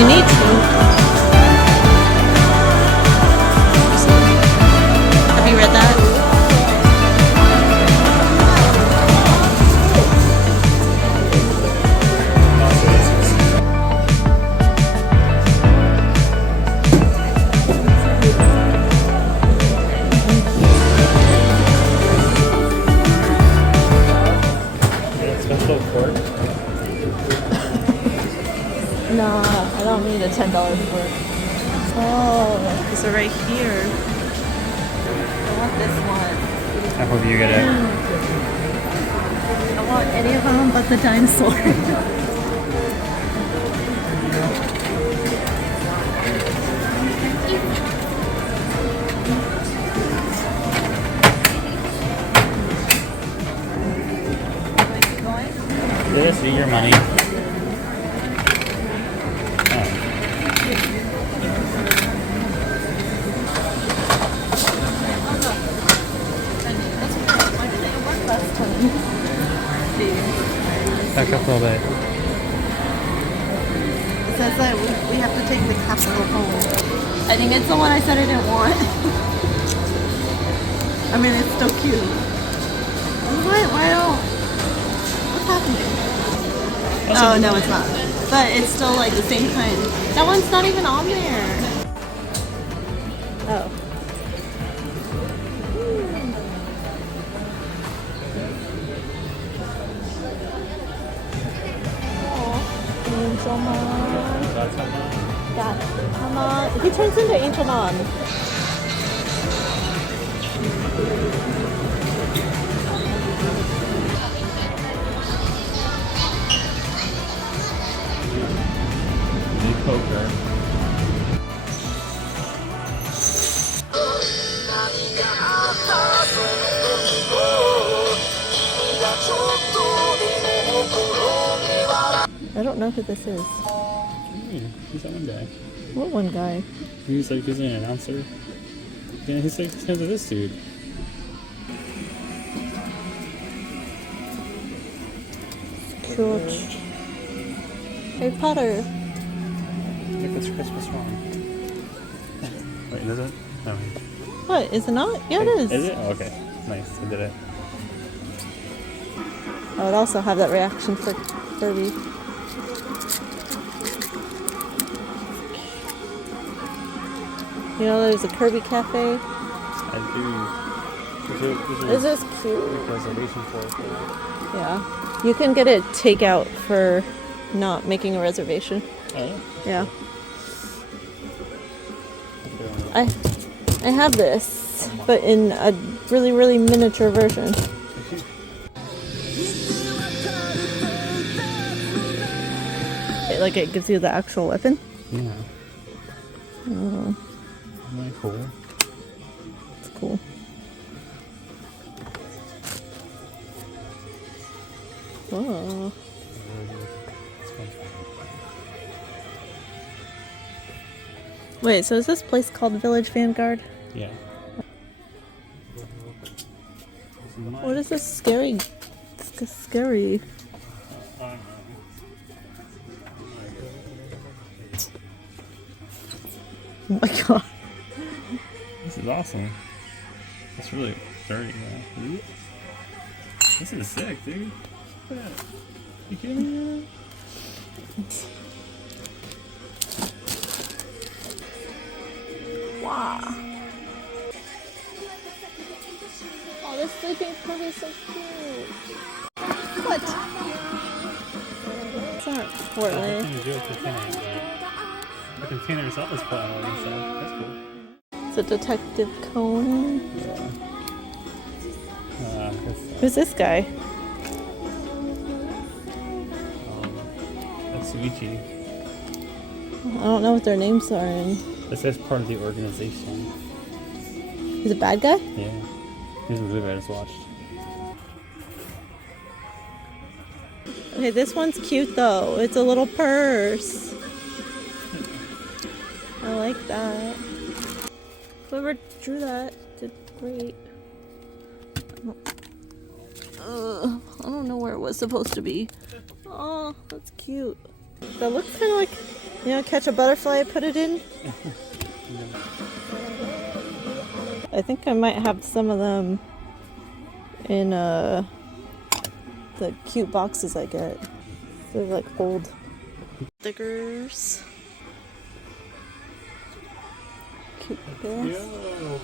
You need to. Have you read that? Nah, I don't need a $10 fork. Oh, these are right here. I want this one. I hope you get it. I want any of them but the dinosaur. This is your money. Back up a little bit. It says that we have to take the capsule home. I think it's the one I said I didn't want. I mean, it's still cute. Why don't? What's happening? Oh, no, it's not. But it's still like the same kind. That one's not even on there. Oh. Angel Mom. Got come on. He turns into Angel Mom. New poker. I don't know who this is. He's that one guy. What one guy? He's like, he's an announcer. Yeah, he's like friends with this dude. Cute. Harry Potter. Look, it's Christmas wrong. Wait, is it? No. What? Is it not? Yeah, it is. Is it? Oh, okay. Nice. I did it. I would also have that reaction for Kirby. You know, there's a Kirby cafe. I do. This is cute. Reservation for it. Yeah. You can get it takeout for not making a reservation. Oh, Yeah. I have this, but in a really, really miniature version. Like it gives you the actual weapon? yeah. Oh, Isn't that cool? it's cool. Oh. Wait, so is this place called Village Vanguard? Yeah. What is this scary? Scary. Oh my god. This is awesome. It's really dirty, though. This is sick, dude. Look at that. You kidding me? Wow. Oh, this sleeping pug is so cute. What? It's not Portland. Nothing to do with the container. The container itself is flowery, so that's cool. It's a Detective Conan. Yeah. Who's this guy? That's Suichi. I don't know what their names are in. This is part of the organization. He's a bad guy? Yeah. Here's the movie I just watched. Okay, this one's cute though. It's a little purse. I like that. Whoever drew that did great. I don't know where it was supposed to be. Oh, that's cute. That looks kind of like You know, catch a butterfly, put it in. I think I might have some of them in the cute boxes I get. They're like old stickers. Cute girls. Yo.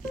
Is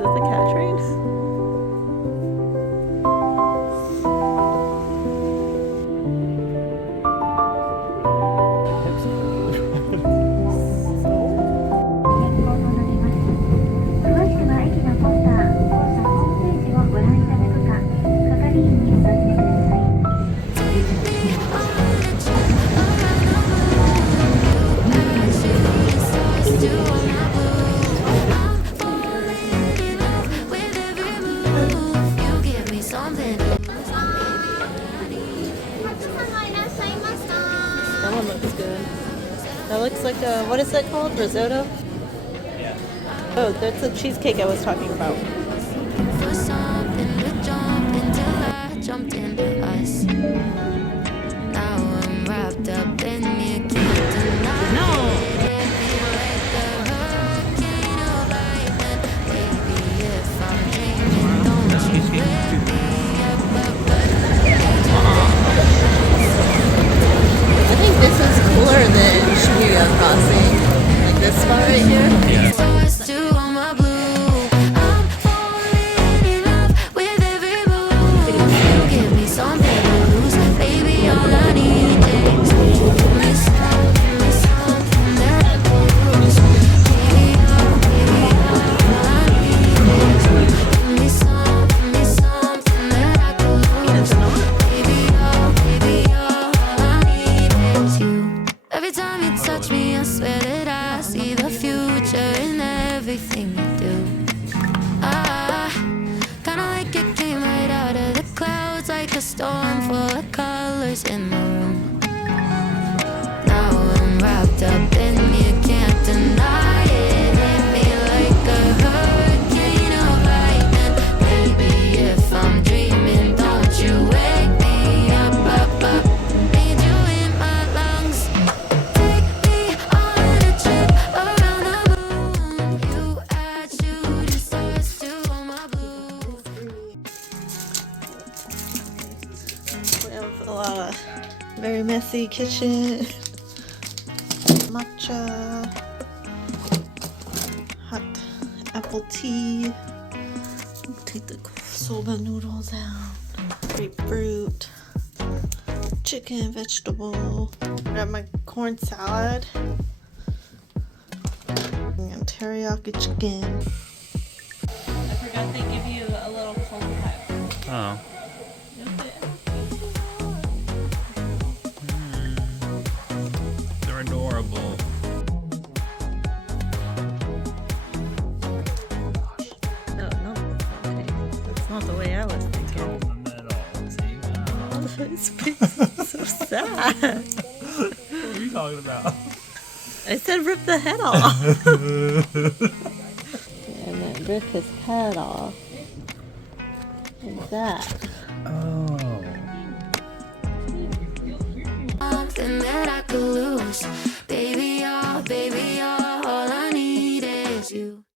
it the cat train? That one looks good. That looks like a, what is that called? Risotto? Yeah. Oh, that's the cheesecake I was talking about. For something to jump until I jumped into us. Now I'm wrapped up in you, can't deny No. it. Hit me like a hurricane of lightning. Baby, if I'm dreaming, don't you wake me up, I think this is cooler than Shibuya Crossing. Like this spot right here. Yeah. Stars too on my blue. I'm falling in love with every move. You give me something to lose, baby. All I need is you. Give me something that I can lose. Baby, all I need is you. Give me something that I can lose. Baby, all I need is you. Every time you touch me, I swear that I see the future in everything you do. Ah, kinda like it came right out of the clouds, like a storm full of colors in my room. Now I'm wrapped up in you, can't deny it. Hit me like a hurricane of lightning. Baby, if I'm dreaming, don't you wake me up, up, up. Need you in my lungs. Take me on a trip around the moon. You add shooting stars to all my blue. We have a lot of very messy kitchen. Matcha. Hot apple tea. Take the soba noodles out. Grapefruit. Chicken, vegetable. Got my corn salad. And teriyaki chicken. I forgot they give you a little cold pack. Oh. They're adorable. No, okay. That's not the way I was thinking. In the middle. See? Wow. His face is so sad. What are you talking about? I said rip the head off. And then rip his head off. Like that.